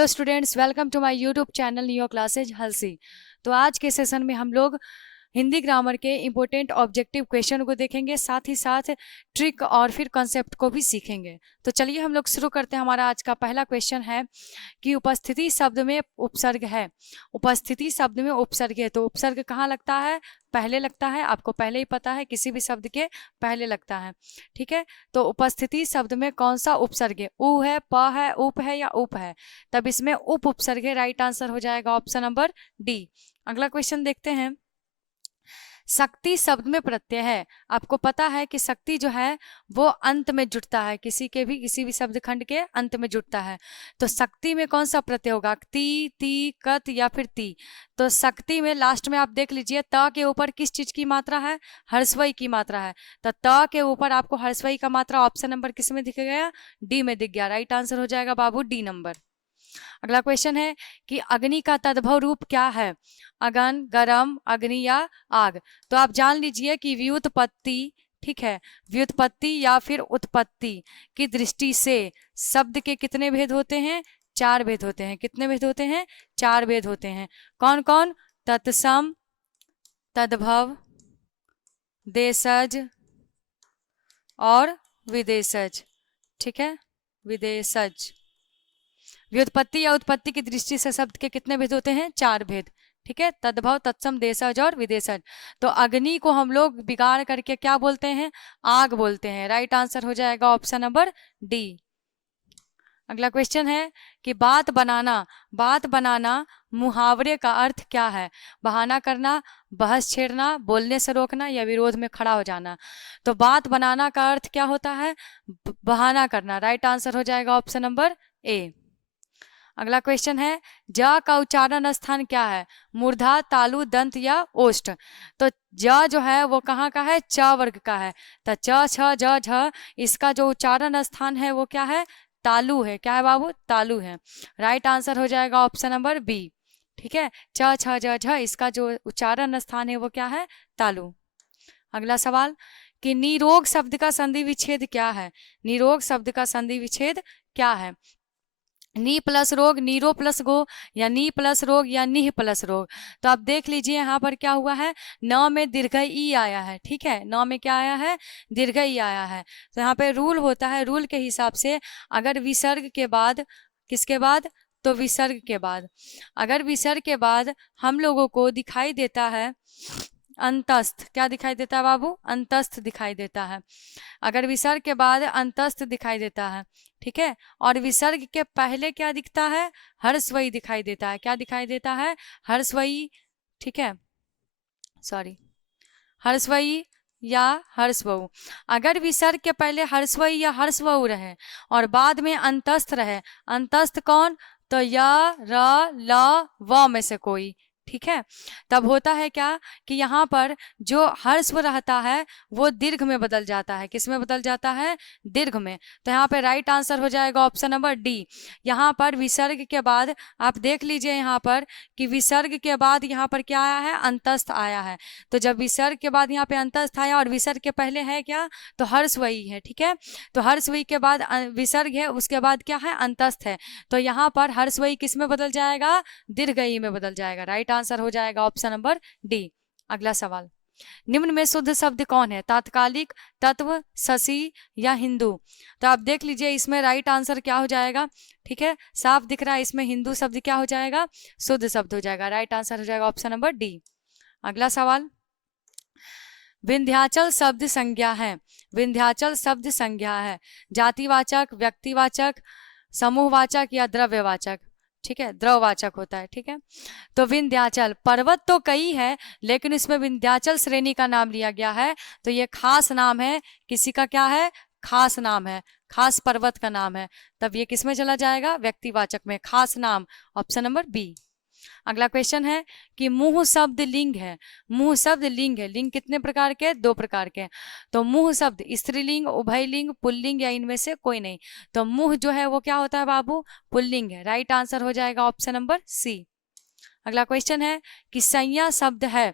Hello students, welcome to my YouTube channel new classes हलसी। तो आज के सेशन में हम लोग हिंदी ग्रामर के इम्पोर्टेंट ऑब्जेक्टिव क्वेश्चन को देखेंगे, साथ ही साथ ट्रिक और फिर कॉन्सेप्ट को भी सीखेंगे। तो चलिए हम लोग शुरू करते हैं। हमारा आज का पहला क्वेश्चन है कि उपस्थिति शब्द में उपसर्ग है। उपस्थिति शब्द में उपसर्ग है, तो उपसर्ग कहाँ लगता है? पहले लगता है। आपको पहले ही पता है, किसी भी शब्द के पहले लगता है। ठीक है, तो उपस्थिति शब्द में कौन सा उपसर्ग है? उ है, प है, उप है या उप है? तब इसमें उप उपसर्ग है। राइट आंसर हो जाएगा ऑप्शन नंबर डी। अगला क्वेश्चन देखते हैं। शक्ति शब्द में प्रत्यय है। आपको पता है कि शक्ति जो है वो अंत में जुड़ता है, किसी भी शब्द खंड के अंत में जुड़ता है। तो शक्ति में कौन सा प्रत्यय होगा? ती, ती, कत या फिर ती? तो शक्ति में लास्ट में आप देख लीजिए, त के ऊपर किस चीज की मात्रा है? हर्स्वई की मात्रा है। तो त के ऊपर आपको हर्स्वई का मात्रा ऑप्शन नंबर किस में दिख गया? डी में दिख गया। राइट आंसर हो जाएगा बाबू डी नंबर। अगला क्वेश्चन है कि अग्नि का तद्भव रूप क्या है? अगन, गरम, अग्नि या आग? तो आप जान लीजिए कि व्युत्पत्ति, ठीक है, व्युत्पत्ति या फिर उत्पत्ति की दृष्टि से शब्द के कितने भेद होते हैं? 4 भेद होते हैं। कितने भेद होते हैं? 4 भेद होते हैं। कौन कौन? तत्सम, तद्भव, देशज और विदेशज। ठीक है, विदेशज। व्युत्पत्ति या उत्पत्ति की दृष्टि से शब्द के कितने भेद होते हैं? 4 भेद। ठीक है, तद्भव, तत्सम, देशज और विदेशज। तो अग्नि को हम लोग बिगाड़ करके क्या बोलते हैं? आग बोलते हैं। राइट आंसर हो जाएगा ऑप्शन नंबर डी। अगला क्वेश्चन है कि बात बनाना मुहावरे का अर्थ क्या है? बहाना करना, बहस छेड़ना, बोलने से रोकना या विरोध में खड़ा हो जाना। तो बात बनाना का अर्थ क्या होता है? बहाना करना। राइट आंसर हो जाएगा ऑप्शन नंबर ए। अगला क्वेश्चन है, ज का उच्चारण स्थान क्या है? मूर्धा, तालु, दंत या ओष्ठ? तो ज जो है वो कहाँ का है? च वर्ग का है। तो च, छ, ज, झ, इसका जो उच्चारण स्थान है वो क्या है? तालु है। क्या है बाबू? तालु है। राइट आंसर हो जाएगा ऑप्शन नंबर बी। ठीक है, च, छ, ज, झ, इसका जो उच्चारण स्थान है वो क्या है? तालु। अगला सवाल कि निरोग शब्द का संधि विच्छेद क्या है? निरोग शब्द का संधि विच्छेद क्या है? नी प्लस रोग, नीरो प्लस गो, या नी प्लस रोग या निह प्लस रोग? तो आप देख लीजिए यहाँ पर क्या हुआ है, न में दीर्घ ई आया है। ठीक है, न में क्या आया है? दीर्घ ई आया है। तो यहाँ पे रूल होता है, रूल के हिसाब से अगर विसर्ग के बाद, किसके बाद? तो विसर्ग के बाद, अगर विसर्ग के बाद हम लोगों को दिखाई देता है अंतस्थ, क्या दिखाई देता है बाबू? अंतस्थ दिखाई देता है। अगर विसर्ग के बाद अंतस्थ दिखाई देता है, ठीक है, और विसर्ग के पहले क्या दिखता है? हर्स्वई दिखाई देता है। क्या दिखाई देता है? हर्स्वई। ठीक है, सॉरी, हर्स्वई या हर्षवऊ। अगर विसर्ग के पहले हर्षवई या हर्षवऊ रहे और बाद में अंतस्थ रहे, अंतस्थ कौन? तो य, र, ल, व में से कोई। ठीक है, तब होता है क्या कि यहाँ पर जो हर्स्व रहता है वो दीर्घ में बदल जाता है। किस में बदल जाता है? दीर्घ में। तो यहाँ पे राइट आंसर हो जाएगा ऑप्शन नंबर डी। यहाँ पर विसर्ग के बाद आप देख लीजिए यहाँ पर कि विसर्ग के बाद यहाँ पर क्या आया है? अंतस्थ आया है। तो जब विसर्ग के बाद यहाँ पे अंतस्थ आया और विसर्ग के पहले है क्या? तो हर्षवई है। ठीक है, तो हर्षवई के बाद विसर्ग है, उसके बाद क्या है? अंतस्थ है। तो यहाँ पर हर्षवई किस में बदल जाएगा? दीर्घई में बदल जाएगा। राइट आंसर हो जाएगा ऑप्शन नंबर डी। अगला सवाल, निम्न में शुद्ध शब्द कौन है? तात्कालिक, तत्व, शशि या हिंदू? तो आप देख लीजिए इसमें राइट आंसर क्या हो जाएगा। ठीक है, साफ दिख रहा है इसमें हिंदू शब्द क्या हो जाएगा? शुद्ध शब्द हो जाएगा। राइट आंसर हो जाएगा ऑप्शन नंबर डी। अगला सवाल, विंध्याचल शब्द संज्ञा है। विंध्याचल शब्द संज्ञा है। जातिवाचक, व्यक्तिवाचक, समूहवाचक या द्रव्यवाचक? ठीक है, द्रववाचक होता है। ठीक है, तो विंध्याचल, पर्वत तो कई है लेकिन इसमें विंध्याचल श्रेणी का नाम लिया गया है। तो ये खास नाम है, किसी का क्या है? खास नाम है, खास पर्वत का नाम है। तब ये किस में चला जाएगा? व्यक्तिवाचक में, खास नाम, ऑप्शन नंबर बी। अगला क्वेश्चन है कि मुंह शब्द लिंग है। मुंह शब्द लिंग है। लिंग कितने प्रकार के? 2 प्रकार के। तो मुंह शब्द स्त्रीलिंग, उभयलिंग, पुल्लिंग या इनमें से कोई नहीं? तो मुंह जो है वो क्या होता है बाबू? पुल्लिंग है। राइट आंसर हो जाएगा ऑप्शन नंबर सी। अगला क्वेश्चन है कि संज्ञा शब्द है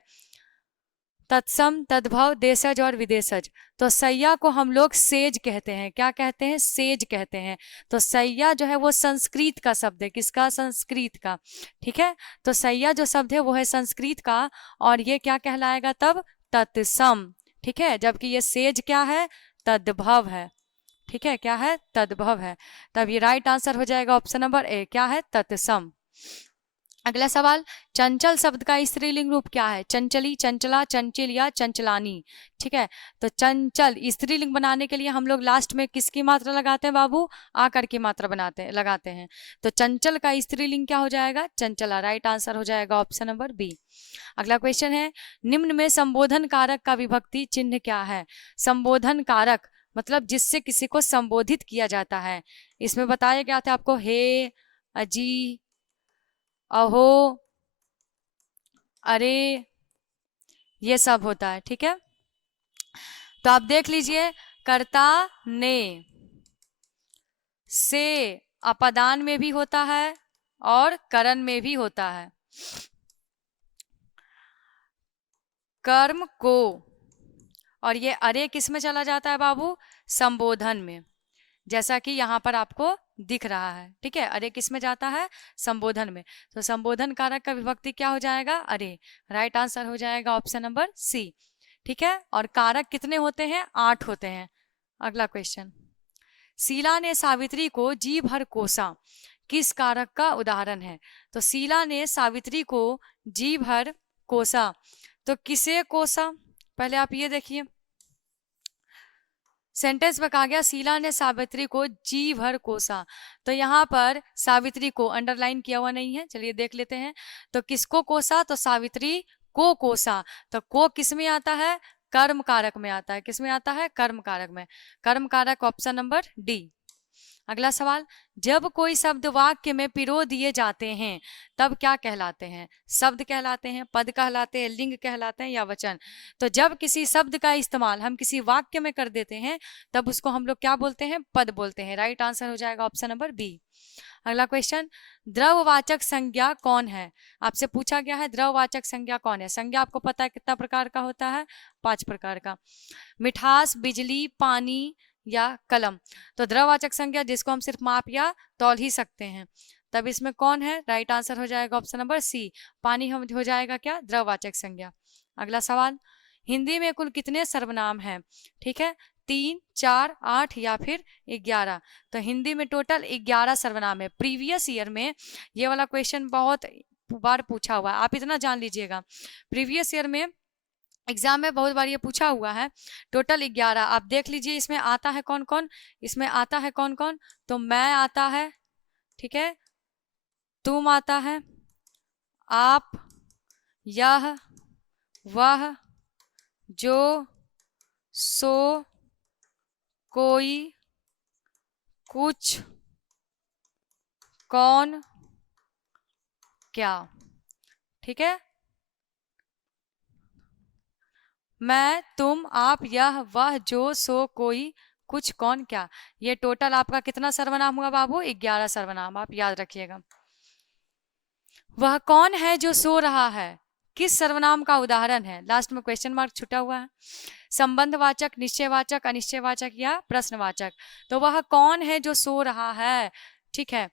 तत्सम, तद्भव, देशज और विदेशज। तो सैया को हम लोग सेज कहते हैं। क्या कहते हैं? सेज कहते हैं। तो सैया जो है वो संस्कृत का शब्द है। किसका? संस्कृत का। ठीक है, तो सैया जो शब्द है वो है संस्कृत का, और ये क्या कहलाएगा तब? तत्सम। ठीक है, जबकि ये सेज क्या है? तद्भव है। ठीक है, क्या है? तद्भव है। तब ये राइट आंसर हो जाएगा ऑप्शन नंबर ए, क्या है? तत्सम। अगला सवाल, चंचल शब्द का स्त्रीलिंग रूप क्या है? चंचली, चंचला, चंचल या चंचलानी। ठीक है, तो चंचल स्त्रीलिंग बनाने के लिए हम लोग लास्ट में किसकी मात्रा लगाते हैं बाबू? आकर की मात्रा लगाते हैं। तो चंचल का स्त्रीलिंग क्या हो जाएगा? चंचला। राइट आंसर हो जाएगा ऑप्शन नंबर बी। अगला क्वेश्चन है, निम्न में संबोधन कारक का विभक्ति चिन्ह क्या है? संबोधन कारक मतलब जिससे किसी को संबोधित किया जाता है। इसमें बताया गया था आपको हे, अजी, अहो, अरे, ये सब होता है। ठीक है, तो आप देख लीजिए, कर्ता ने से अपदान में भी होता है और करण में भी होता है। कर्म को, और ये अरे किस में चला जाता है बाबू? संबोधन में, जैसा कि यहाँ पर आपको दिख रहा है। ठीक है, अरे किस में जाता है? संबोधन में। तो संबोधन कारक का विभक्ति क्या हो जाएगा? अरे। राइट आंसर हो जाएगा ऑप्शन नंबर सी। ठीक है, और कारक कितने होते हैं? 8 होते हैं। अगला क्वेश्चन, शीला ने सावित्री को जी भर कोसा, किस कारक का उदाहरण है? तो शीला ने सावित्री को जी भर कोसा, तो किसे कोसा? पहले आप ये देखिए, सेंटेंस में कहा गया शीला ने सावित्री को जी भर कोसा, तो यहाँ पर सावित्री को अंडरलाइन किया हुआ नहीं है। चलिए देख लेते हैं, तो किसको कोसा? तो सावित्री को कोसा। तो को किस में आता है? कर्म कारक में आता है। किस में आता है? कर्म कारक में। कर्म कारक ऑप्शन नंबर डी। अगला सवाल, जब कोई शब्द वाक्य में पिरो दिए जाते हैं तब क्या कहलाते हैं? शब्द कहलाते हैं, पद कहलाते हैं, लिंग कहलाते हैं या वचन? तो जब किसी शब्द का इस्तेमाल हम किसी वाक्य में कर देते हैं तब उसको हम लोग क्या बोलते हैं? पद बोलते हैं। राइट आंसर हो जाएगा ऑप्शन नंबर बी। अगला क्वेश्चन, द्रववाचक संज्ञा कौन है? आपसे पूछा गया है द्रववाचक संज्ञा कौन है। संज्ञा आपको पता है कितना प्रकार का होता है? 5 प्रकार का। मिठास, बिजली, पानी या कलम। तो द्रववाचक संज्ञा जिसको हम सिर्फ माप या तौल ही सकते हैं, तब इसमें कौन है? राइट आंसर हो जाएगा ऑप्शन नंबर सी, पानी हम हो जाएगा क्या? द्रववाचक संज्ञा। अगला सवाल, हिंदी में कुल कितने सर्वनाम हैं? ठीक है, 3, 4, 8 या फिर 11। तो हिंदी में टोटल 11 सर्वनाम है। प्रीवियस ईयर में ये वाला क्वेश्चन बहुत बार पूछा हुआ है, आप इतना जान लीजिएगा। प्रीवियस ईयर में एग्जाम में बहुत बार ये पूछा हुआ है। टोटल 11। आप देख लीजिए इसमें आता है कौन कौन? इसमें आता है कौन कौन? तो मैं आता है, ठीक है, तुम आता है, आप, यह, वह, जो, सो, कोई, कुछ, कौन, क्या। ठीक है, मैं, तुम, आप, यह, वह, जो, सो, कोई, कुछ, कौन, क्या। ये टोटल आपका कितना सर्वनाम हुआ बाबू? 11 सर्वनाम, आप याद रखिएगा। वह कौन है जो सो रहा है, किस सर्वनाम का उदाहरण है? लास्ट में क्वेश्चन मार्क छुटा हुआ है। संबंधवाचक, निश्चयवाचक, अनिश्चयवाचक या प्रश्नवाचक। तो वह कौन है जो सो रहा है, ठीक है,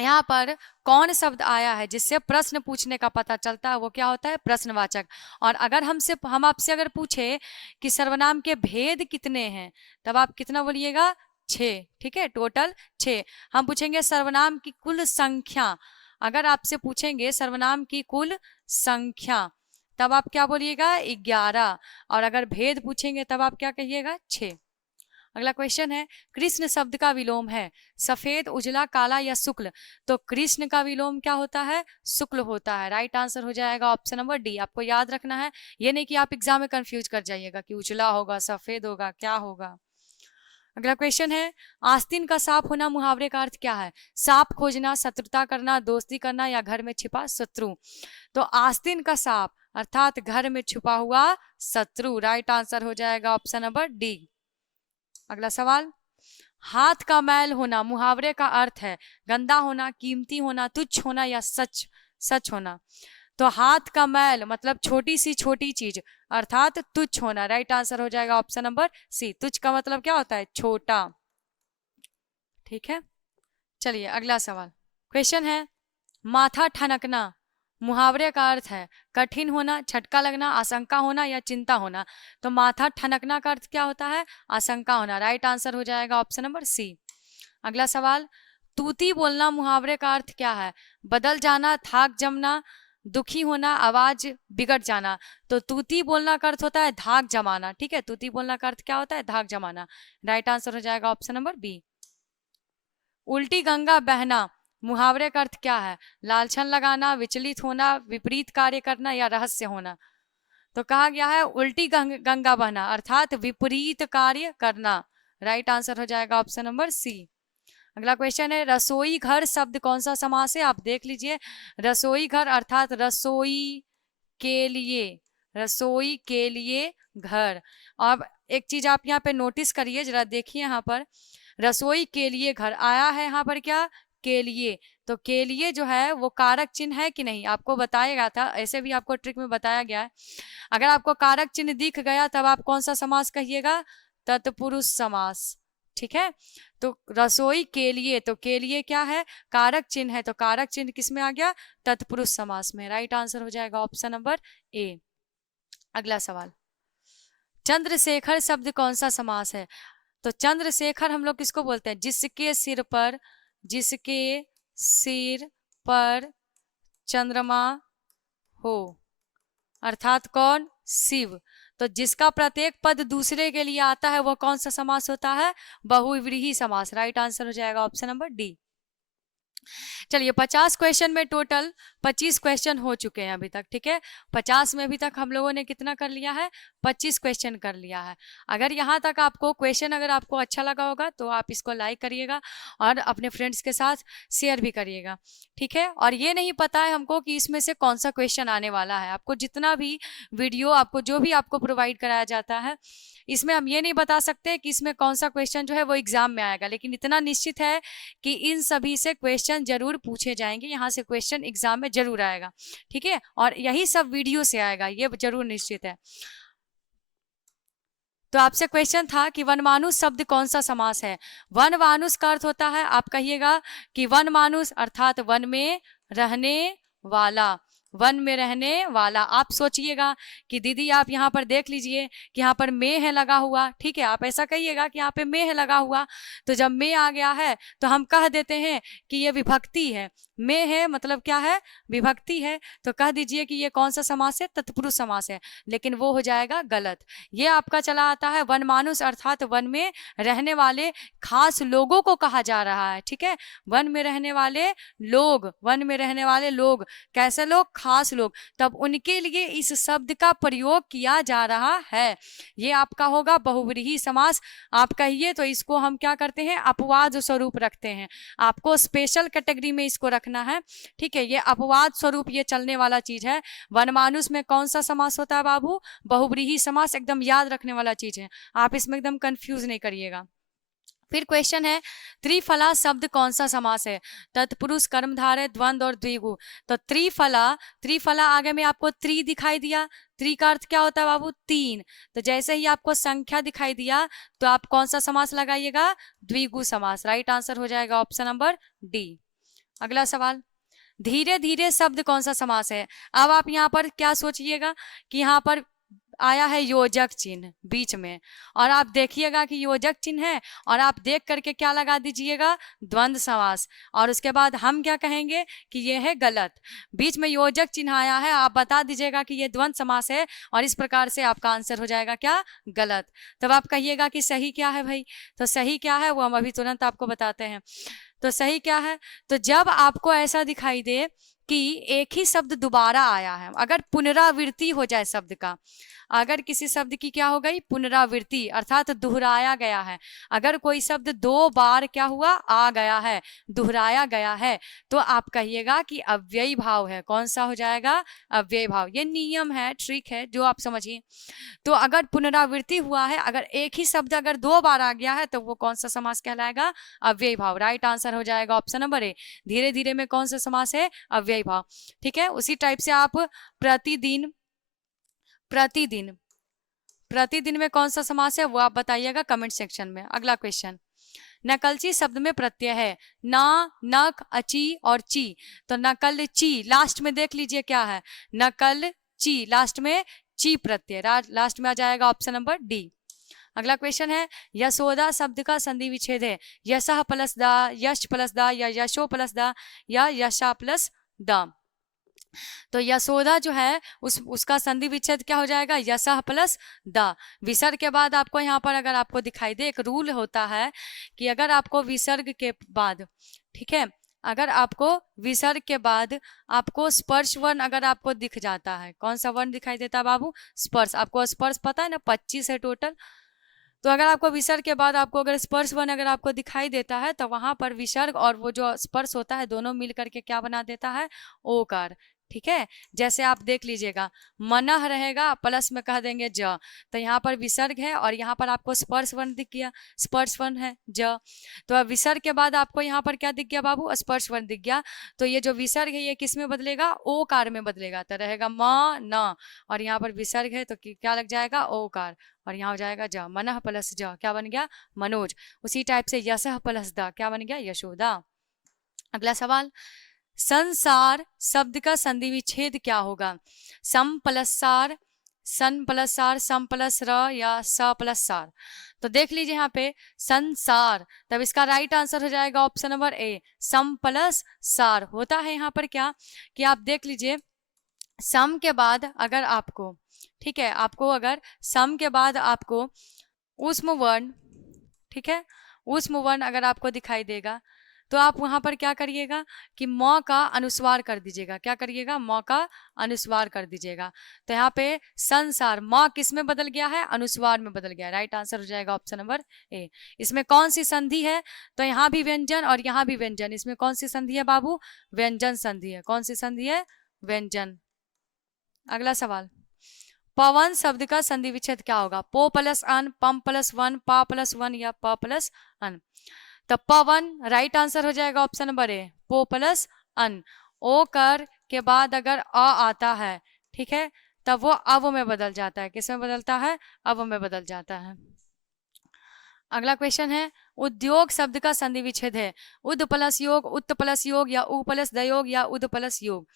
यहाँ पर कौन शब्द आया है जिससे प्रश्न पूछने का पता चलता है, वो क्या होता है? प्रश्नवाचक। और अगर हम आपसे अगर पूछे कि सर्वनाम के भेद कितने हैं, तब आप कितना बोलिएगा? 6। ठीक है, टोटल 6। हम पूछेंगे सर्वनाम की कुल संख्या, अगर आपसे पूछेंगे सर्वनाम की कुल संख्या, तब आप क्या बोलिएगा? 11। और अगर भेद पूछेंगे तब आप क्या कहिएगा? 6। अगला क्वेश्चन है, कृष्ण शब्द का विलोम है सफेद, उजला, काला या शुक्ल। तो कृष्ण का विलोम क्या होता है? शुक्ल होता है। राइट आंसर हो जाएगा ऑप्शन नंबर डी। आपको याद रखना है, ये नहीं कि आप एग्जाम में कंफ्यूज कर जाइएगा कि उजला होगा, सफेद होगा, क्या होगा। अगला क्वेश्चन है, आस्तीन का सांप होना मुहावरे का अर्थ क्या है? सांप खोजना, शत्रुता करना, दोस्ती करना या घर में छिपा शत्रु। तो आस्तीन का सांप अर्थात घर में छुपा हुआ शत्रु। राइट आंसर हो जाएगा ऑप्शन नंबर डी। अगला सवाल, हाथ का मैल होना मुहावरे का अर्थ है गंदा होना, कीमती होना, तुच्छ होना या सच होना। तो हाथ का मैल मतलब छोटी सी छोटी चीज, अर्थात तुच्छ होना। राइट आंसर हो जाएगा ऑप्शन नंबर सी। तुच्छ का मतलब क्या होता है? छोटा। ठीक है, चलिए अगला सवाल। क्वेश्चन है, माथा ठनकना मुहावरे का अर्थ है कठिन होना, झटका लगना, आशंका होना या चिंता होना। तो माथा ठनकना का अर्थ क्या होता है? आशंका होना। राइट आंसर हो जाएगा ऑप्शन नंबर सी। अगला सवाल, तूती बोलना मुहावरे का अर्थ क्या है? बदल जाना, थाक जमना, दुखी होना, आवाज बिगड़ जाना। तो तूती बोलना का अर्थ होता है धाक जमाना। ठीक है, तूती बोलना का अर्थ क्या होता है? धाक जमाना। राइट आंसर हो जाएगा ऑप्शन नंबर बी। उल्टी गंगा बहना मुहावरे का अर्थ क्या है? लालछन लगाना, विचलित होना, विपरीत कार्य करना या रहस्य होना। तो कहा गया है उल्टी गंगा बहना अर्थात विपरीत कार्य करना। राइट आंसर हो जाएगा ऑप्शन नंबर सी। अगला क्वेश्चन है, रसोई घर शब्द कौन सा समास है? आप देख लीजिए, रसोई घर अर्थात रसोई के लिए, रसोई के लिए घर। अब एक चीज आप यहाँ पे नोटिस करिए, जरा देखिए यहाँ पर रसोई के लिए घर आया है, यहाँ पर क्या? के लिए। तो के लिए जो है वो कारक चिन्ह है कि नहीं, आपको बताया गया था, ऐसे भी आपको ट्रिक में बताया गया है। अगर आपको कारक चिन्ह दिख गया तब आप कौन सा समास कहिएगा? तत्पुरुष समास। ठीक है, तो रसोई के लिए, तो के लिए क्या है? कारक चिन्ह है, तो कारक चिन्ह किस में आ गया? तत्पुरुष समास में। राइट आंसर हो जाएगा ऑप्शन नंबर ए। अगला सवाल, चंद्रशेखर शब्द कौन सा समास है? तो चंद्रशेखर हम लोग किसको बोलते हैं? जिसके सिर पर, जिसके सिर पर चंद्रमा हो, अर्थात कौन? शिव। तो जिसका प्रत्येक पद दूसरे के लिए आता है वो कौन सा समास होता है? बहुव्रीहि समास। राइट आंसर हो जाएगा ऑप्शन नंबर डी। चलिए 50 क्वेश्चन में टोटल 25 क्वेश्चन हो चुके हैं अभी तक। ठीक है, 50 में अभी तक हम लोगों ने कितना कर लिया है? 25 क्वेश्चन कर लिया है। अगर यहाँ तक आपको क्वेश्चन अगर आपको अच्छा लगा होगा तो आप इसको लाइक करिएगा और अपने फ्रेंड्स के साथ शेयर भी करिएगा। ठीक है, और ये नहीं पता है हमको कि इसमें से कौन सा क्वेश्चन आने वाला है। आपको जितना भी वीडियो आपको जो भी आपको प्रोवाइड कराया जाता है, इसमें हम ये नहीं बता सकते कि इसमें कौन सा क्वेश्चन जो है वो एग्जाम में आएगा, लेकिन इतना निश्चित है कि इन सभी से क्वेश्चन जरूर पूछे जाएंगे। यहाँ से क्वेश्चन एग्जाम में जरूर आएगा। ठीक है, और यही सब वीडियो से आएगा, ये जरूर निश्चित है। तो आपसे क्वेश्चन था कि वनमानुष शब्द कौन सा समास है? वनमानुष का अर्थ होता है, आप कहिएगा कि वनमानुष अर्थात वन में रहने वाला, वन में रहने वाला। आप सोचिएगा कि दीदी आप यहाँ पर देख लीजिए कि यहाँ पर में है लगा हुआ। ठीक है, आप ऐसा कहिएगा कि यहाँ पे में है लगा हुआ, तो जब में आ गया है तो हम कह देते हैं कि ये विभक्ति है। में है मतलब क्या है? विभक्ति है। तो कह दीजिए कि ये कौन सा समास है? तत्पुरुष समास है, लेकिन वो हो जाएगा गलत। ये आपका चला आता है वनमानुष अर्थात वन में रहने वाले खास लोगों को कहा जा रहा है। ठीक है, वन में रहने वाले लोग, वन में रहने वाले लोग कैसे लोग? खास लोग। तब उनके लिए इस शब्द का प्रयोग किया जा रहा है। ये आपका होगा बहुव्रीहि समास। आप कहिए तो इसको हम क्या करते हैं? अपवाद स्वरूप रखते हैं। आपको स्पेशल कैटेगरी में इसको रखना है। ठीक है, ये अपवाद स्वरूप ये चलने वाला चीज है। वनमानुष में कौन सा समास होता है बाबू? बहुव्रीहि समास। एकदम याद रखने वाला चीज है, आप इसमें एकदम कंफ्यूज नहीं करिएगा। फिर क्वेश्चन है, त्रिफला शब्द कौन सा समास है? तत्पुरुष, कर्मधारय, द्वंद्व और द्विगु। तो त्रिफला, त्रिफला आगे में आपको त्रि दिखाई दिया। त्रि का अर्थ क्या होता है बाबू? तीन। तो जैसे ही आपको संख्या दिखाई दिया तो आप कौन सा समास लगाइएगा? द्विगु समास। राइट आंसर हो जाएगा ऑप्शन नंबर डी। अगला सवाल, धीरे धीरे शब्द कौन सा समास है? अब आप यहाँ पर क्या सोचिएगा कि यहाँ पर आया है योजक चिन्ह बीच में, और आप देखिएगा कि योजक चिन्ह है और आप देख करके क्या लगा दीजिएगा? द्वंद्व समास। और उसके बाद हम क्या कहेंगे कि ये है गलत। बीच में योजक चिन्ह आया है, आप बता दीजिएगा कि ये द्वंद्व समास है, और इस प्रकार से आपका आंसर हो जाएगा क्या? गलत। तब आप कहिएगा कि सही क्या है भाई? तो सही क्या है वो हम अभी तुरंत आपको बताते हैं। तो सही क्या है? तो जब आपको ऐसा दिखाई दे कि एक ही शब्द दोबारा आया है, अगर पुनरावृत्ति हो जाए शब्द का, अगर किसी शब्द की क्या हो गई? पुनरावृत्ति अर्थात दोहराया गया है। अगर कोई शब्द दो बार क्या हुआ? आ गया है, दोहराया गया है, तो आप कहिएगा कि अव्ययी भाव है। कौन सा हो जाएगा? अव्ययी भाव। ये नियम है, ट्रिक है जो आप समझिए। तो अगर पुनरावृत्ति हुआ है, अगर एक ही शब्द अगर दो बार आ गया है तो वो कौन सा समास कहलाएगा? अव्ययी भाव। राइट आंसर हो जाएगा ऑप्शन नंबर ए। धीरे धीरे में कौन सा समास है? अव्ययी भाव। ठीक है, उसी टाइप से आप प्रतिदिन, प्रतिदिन प्रतिदिन में कौन सा समास है वो आप बताइएगा कमेंट सेक्शन में। अगला क्वेश्चन, नकलची शब्द में प्रत्यय है ना, नक, अची और ची। तो नकल ची लास्ट में देख लीजिए क्या है, नकल ची लास्ट में ची प्रत्यय, लास्ट में आ जाएगा ऑप्शन नंबर डी। अगला क्वेश्चन है, यशोदा शब्द का संधि विच्छेद है यशः प्लस दा, यश प्लस दा, या यशो प्लस दा, या यशा प्लस दा। तो यशोदा जो है उसका संधि विच्छेद क्या हो जाएगा, यशः प्लस द। विसर्ग के बाद आपको यहाँ पर अगर आपको दिखाई दे, एक रूल होता है कि अगर आपको विसर्ग के बाद, ठीक है, अगर आपको विसर्ग के बाद आपको स्पर्श वर्ण अगर आपको दिख जाता है, कौन सा वर्ण दिखाई देता है बाबू, स्पर्श। आपको स्पर्श पता है ना, 25 है टोटल। तो अगर आपको विसर्ग के बाद आपको अगर स्पर्श वर्ण अगर आपको दिखाई देता है तो वहां पर विसर्ग और वो जो स्पर्श होता है दोनों मिल करके क्या बना देता है, ओकार। ठीक है, जैसे आप देख लीजिएगा, मनः रहेगा प्लस में कह देंगे ज, तो यहाँ पर विसर्ग है और यहाँ पर आपको स्पर्श वर्ण दिख गया, स्पर्श वर्ण है ज। तो अब विसर्ग के बाद आपको यहाँ पर क्या दिख गया बाबू, स्पर्श वर्ण दिख गया। तो ये जो विसर्ग है ये किस में बदलेगा, ओकार में बदलेगा। तो रहेगा म न, और यहाँ पर विसर्ग है तो क्या लग जाएगा, ओकार, और यहाँ हो जाएगा ज। मनः प्लस ज क्या बन गया, मनोज। उसी टाइप से यशः प्लस द क्या बन गया, यशोदा। अगला सवाल, संसार शब्द का संधि विच्छेद क्या होगा, सम प्लस सार, सन प्लस सार, सम प्लस र, या स प्लस सार। तो देख लीजिए यहाँ पे संसार, तब इसका राइट आंसर हो जाएगा ऑप्शन नंबर ए, सम प्लस सार। होता है यहाँ पर क्या कि आप देख लीजिए, सम के बाद अगर आपको, ठीक है, आपको अगर सम के बाद आपको ऊष्म वर्ण, ठीक है, ऊष्म वर्ण अगर आपको दिखाई देगा तो आप वहां पर क्या करिएगा कि म का अनुस्वार कर दीजिएगा। क्या करिएगा, म का अनुस्वार कर दीजिएगा। तो यहाँ पे संसार म किस में बदल गया है, अनुस्वार में बदल गया। राइट आंसर हो जाएगा ऑप्शन नंबर ए। इसमें कौन सी संधि है, तो यहाँ भी व्यंजन और यहाँ भी व्यंजन। इसमें कौन सी संधि है बाबू, व्यंजन संधि है। कौन सी संधि है, व्यंजन। अगला सवाल, पवन शब्द का संधि विच्छेद क्या होगा, पो प्लस अन, पम प्लस वन, पा प्लस वन, या प प्लस अन। तो पवन राइट आंसर हो जाएगा ऑप्शन नंबर ए, पो प्लस अन। ओ कर के बाद अगर अ आता है, ठीक है, तब वो अव में बदल जाता है। किस में बदलता है, अव में बदल जाता है। अगला क्वेश्चन है, उद्योग शब्द का संधि विच्छेद है उद प्लस योग, उत्त प्लस योग, या उ प्लस दयोग, या उद प्लस योग।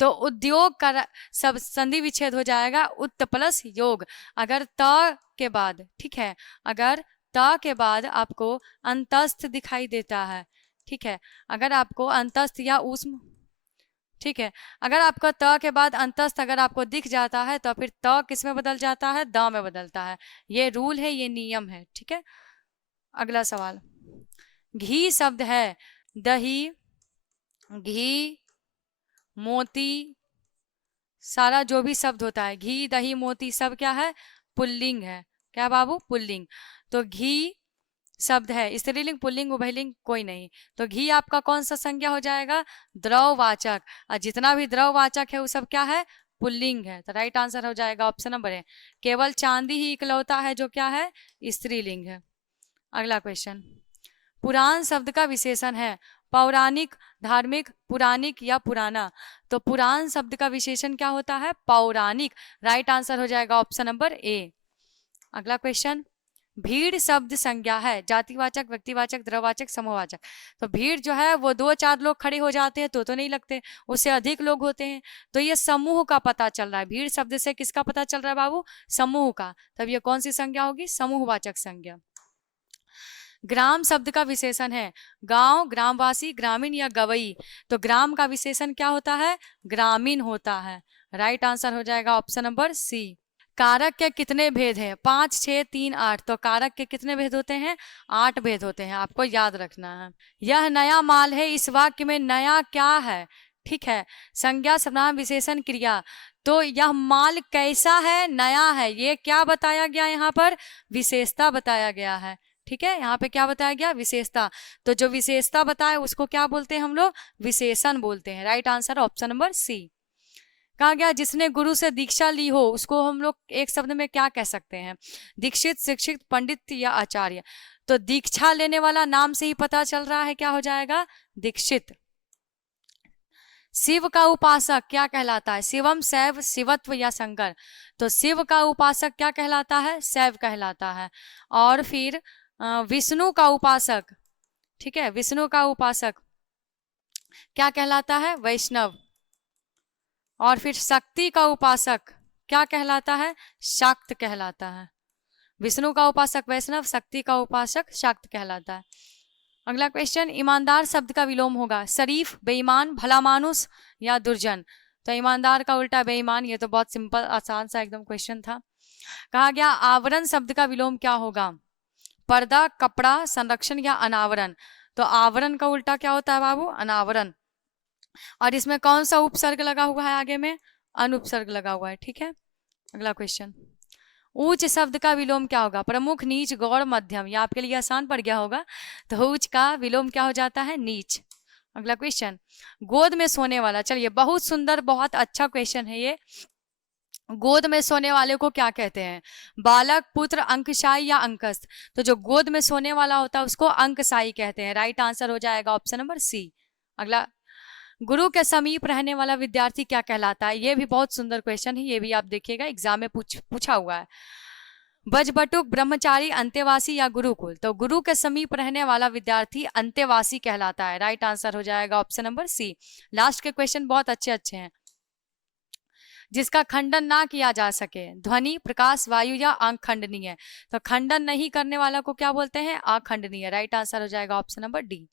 तो उद्योग का सब संधि विच्छेद हो जाएगा उत्त प्लस योग। अगर त के बाद, ठीक है, अगर त के बाद आपको अंतस्थ दिखाई देता है, ठीक है, अगर आपको अंतस्थ या ऊष्म, ठीक है, अगर आपका त के बाद अंतस्थ अगर आपको दिख जाता है तो फिर त किस में बदल जाता है, द में बदलता है। ये रूल है, ये नियम है, ठीक है। अगला सवाल, घी शब्द है दही, घी, मोती, सारा जो भी शब्द होता है घी, दही, मोती, सब क्या है, पुल्लिंग है। क्या बाबू, पुल्लिंग। तो घी शब्द है स्त्रीलिंग, पुल्लिंग, उभयलिंग कोई नहीं। तो घी आपका कौन सा संज्ञा हो जाएगा, द्रववाचक। और जितना भी द्रववाचक है वो सब क्या है, पुल्लिंग है। तो राइट आंसर हो जाएगा ऑप्शन नंबर है, केवल चांदी ही इकलौता है जो क्या है, स्त्रीलिंग है। अगला क्वेश्चन, पुराण शब्द का विशेषण है पौराणिक, धार्मिक, पुराणिक, या पुराना। तो पुराण शब्द का विशेषण क्या होता है, पौराणिक। राइट आंसर हो जाएगा ऑप्शन नंबर ए। अगला क्वेश्चन, भीड़ शब्द संज्ञा है जातिवाचक, व्यक्तिवाचक, द्रववाचक, समूहवाचक। तो भीड़ जो है वो 2-4 लोग खड़े हो जाते हैं तो नहीं लगते, उससे अधिक लोग होते हैं। तो ये समूह का पता चल रहा है। भीड़ शब्द से किसका पता चल रहा है बाबू, समूह का। तब ये कौन सी संज्ञा होगी, समूहवाचक संज्ञा। ग्राम शब्द का विशेषण है गांव, ग्रामवासी, ग्रामीण, या गवई। तो ग्राम का विशेषण क्या होता है, ग्रामीण होता है। राइट आंसर हो जाएगा ऑप्शन नंबर सी। कारक के कितने भेद हैं, 5, 6, 3, 8। तो कारक के कितने भेद होते हैं, 8 भेद होते हैं, आपको याद रखना है। यह नया माल है, इस वाक्य में नया क्या है, ठीक है, संज्ञा, सर्वनाम, विशेषण, क्रिया। तो यह माल कैसा है, नया है, ये क्या बताया गया, यहाँ पर विशेषता बताया गया है। ठीक है, यहाँ पे क्या बताया गया, विशेषता। तो जो विशेषता बताए उसको क्या बोलते हैं हम लोग, विशेषण बोलते हैं। Right answer option number C. कहा गया जिसने गुरु से दीक्षा ली हो उसको हम लोग एक शब्द में क्या कह सकते हैं, दीक्षित, शिक्षित, पंडित, या आचार्य। तो दीक्षा लेने वाला नाम से ही पता चल रहा है क्या हो जाएगा, दीक्षित। शिव का उपासक क्या कहलाता है? शिवम, शैव, शिवत्व या शंकर? तो शिव का उपासक क्या कहलाता है? शैव कहलाता है। और फिर विष्णु का उपासक, ठीक है, विष्णु का उपासक क्या कहलाता है? वैष्णव। और फिर शक्ति का उपासक क्या कहलाता है? शाक्त कहलाता है। विष्णु का उपासक वैष्णव, शक्ति का उपासक शाक्त कहलाता है। अगला क्वेश्चन, ईमानदार शब्द का विलोम होगा शरीफ, बेईमान, भला मानुस या दुर्जन? तो ईमानदार का उल्टा बेईमान। ये तो बहुत सिंपल आसान सा एकदम क्वेश्चन था। कहा गया आवरण शब्द का विलोम क्या होगा? पर्दा, कपड़ा, संरक्षण या अनावरण? तो आवरण का उल्टा क्या होता है बाबू? अनावरण। और इसमें कौन सा उपसर्ग लगा हुआ है? आगे में अनुपसर्ग लगा हुआ है, ठीक है। अगला क्वेश्चन, ऊंच शब्द का विलोम क्या होगा? प्रमुख, नीच, गौड़, मध्यम? ये आपके लिए आसान पड़ गया होगा। तो ऊंच का विलोम क्या हो जाता है? नीच। अगला क्वेश्चन, गोद में सोने वाला, चलिए बहुत सुंदर बहुत अच्छा क्वेश्चन है ये। गोद में सोने वाले को क्या कहते हैं? बालक, पुत्र, अंकशाई या अंकस्थ? तो जो गोद में सोने वाला होता है उसको अंकशाई कहते हैं। राइट आंसर हो जाएगा ऑप्शन नंबर सी। अगला, गुरु के समीप रहने वाला विद्यार्थी क्या कहलाता है? ये भी बहुत सुंदर क्वेश्चन है, ये भी आप देखिएगा एग्जाम में पूछा हुआ है। बजबटुक, ब्रह्मचारी, अंतेवासी या गुरुकुल? तो गुरु के समीप रहने वाला विद्यार्थी अंतेवासी कहलाता है। राइट आंसर हो जाएगा ऑप्शन नंबर सी। लास्ट के क्वेश्चन बहुत अच्छे अच्छे हैं। जिसका खंडन ना किया जा सके, ध्वनि, प्रकाश, वायु या आंख खंडनीय? तो खंडन नहीं करने वाला को क्या बोलते हैं? अखंडनीय। राइट आंसर हो जाएगा ऑप्शन नंबर डी।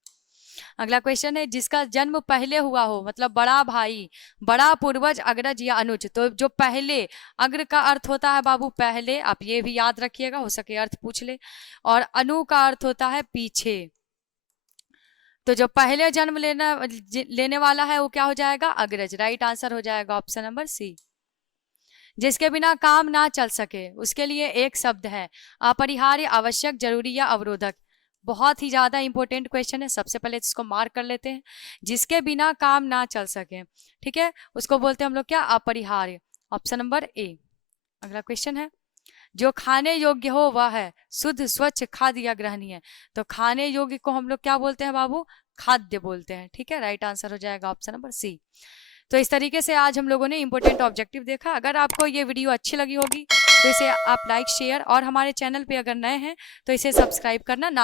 अगला क्वेश्चन है, जिसका जन्म पहले हुआ हो, मतलब बड़ा भाई, बड़ा पूर्वज, अग्रज या अनुज? तो जो पहले, अग्र का अर्थ होता है बाबू पहले, आप ये भी याद रखिएगा, हो सके अर्थ पूछ ले। और अनु का अर्थ होता है पीछे। तो जो पहले जन्म लेने वाला है वो क्या हो जाएगा? अग्रज। राइट आंसर हो जाएगा ऑप्शन नंबर सी। जिसके बिना काम ना चल सके, उसके लिए एक शब्द है, अपरिहार्य, आवश्यक, जरूरी या अवरोधक? बहुत ही ज्यादा इंपॉर्टेंट क्वेश्चन है, सबसे पहले इसको मार्क कर लेते हैं। जिसके बिना काम ना चल सके, ठीक है, उसको बोलते हैं हम लोग क्या? अपरिहार्य। ऑप्शन नंबर ए। अगला क्वेश्चन है, जो खाने योग्य हो वह है शुद्ध, स्वच्छ, खाद्य या ग्रहणीय? तो खाने योग्य को हम लोग क्या बोलते हैं बाबू? खाद्य बोलते हैं, ठीक है। राइट आंसर हो जाएगा ऑप्शन नंबर सी। तो इस तरीके से आज हम लोगों ने इंपॉर्टेंट ऑब्जेक्टिव देखा। अगर आपको ये वीडियो अच्छी लगी होगी तो इसे आप लाइक, शेयर, और हमारे चैनल पे अगर नए हैं तो इसे सब्सक्राइब करना ना